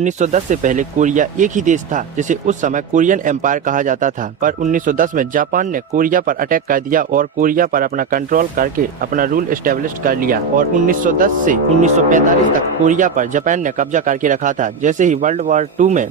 1910 से पहले कोरिया एक ही देश था जिसे उस समय कोरियन एम्पायर कहा जाता था, पर 1910 में जापान ने कोरिया पर अटैक कर दिया और कोरिया पर अपना कंट्रोल करके अपना रूल एस्टेब्लिश कर लिया और 1910 से 1945 तक कोरिया पर जापान ने कब्जा करके रखा था। जैसे ही वर्ल्ड वॉर 2 में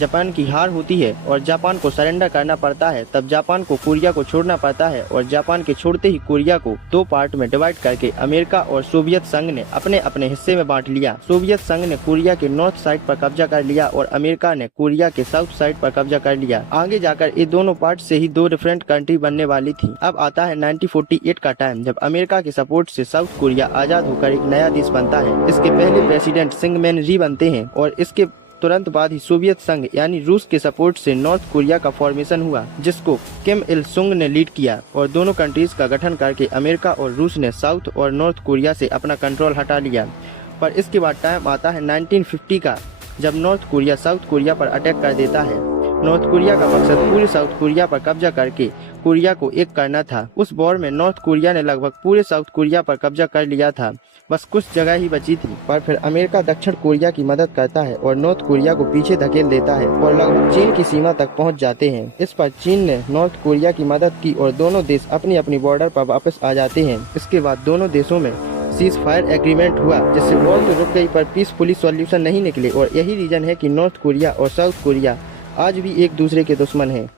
जापान की हार होती है और जापान को सरेंडर करना पड़ता है, तब जापान को कोरिया को छोड़ना पड़ता है और जापान के छोड़ते ही कोरिया को 2 पार्ट में डिवाइड करके अमेरिका और सोवियत संघ ने अपने अपने हिस्से में बांट लिया। सोवियत संघ ने कोरिया के नॉर्थ साइड पर कब्जा कर लिया और अमेरिका ने कोरिया के साउथ साइड पर कब्जा कर लिया। आगे जाकर ये दोनों पार्ट से ही 2 डिफरेंट कंट्री बनने वाली थी। अब आता है 1948 का टाइम, जब अमेरिका के सपोर्ट से साउथ कोरिया आजाद होकर एक नया देश बनता है। इसके पहले प्रेसिडेंट सिंगमैन री बनते हैं और इसके तुरंत बाद ही सोवियत संघ यानी रूस के सपोर्ट से नॉर्थ कोरिया का फॉर्मेशन हुआ, जिसको किम इल सुंग ने लीड किया और दोनों कंट्रीज का गठन करके अमेरिका और रूस ने साउथ और नॉर्थ कोरिया से अपना कंट्रोल हटा लिया। पर इसके बाद टाइम आता है 1950 का, जब नॉर्थ कोरिया साउथ कोरिया पर अटैक कर देता है। नॉर्थ कोरिया का मकसद पूरे साउथ कोरिया पर कब्जा करके कोरिया को एक करना था। उस वॉर में नॉर्थ कोरिया ने लगभग पूरे साउथ कोरिया पर कब्जा कर लिया था, बस कुछ जगह ही बची थी। पर फिर अमेरिका दक्षिण कोरिया की मदद करता है और नॉर्थ कोरिया को पीछे धकेल देता है और लगभग चीन की सीमा तक पहुंच जाते हैं। इस पर चीन ने नॉर्थ कोरिया की मदद की और दोनों देश अपनी अपनी बॉर्डर पर वापस आ जाते हैं। इसके बाद दोनों देशों में सीज फायर एग्रीमेंट हुआ, जिससे वॉर तो रुक गई पर पीसफुली सॉल्यूशन नहीं निकले और यही रीजन है कि नॉर्थ कोरिया और साउथ कोरिया आज भी एक दूसरे के दुश्मन हैं।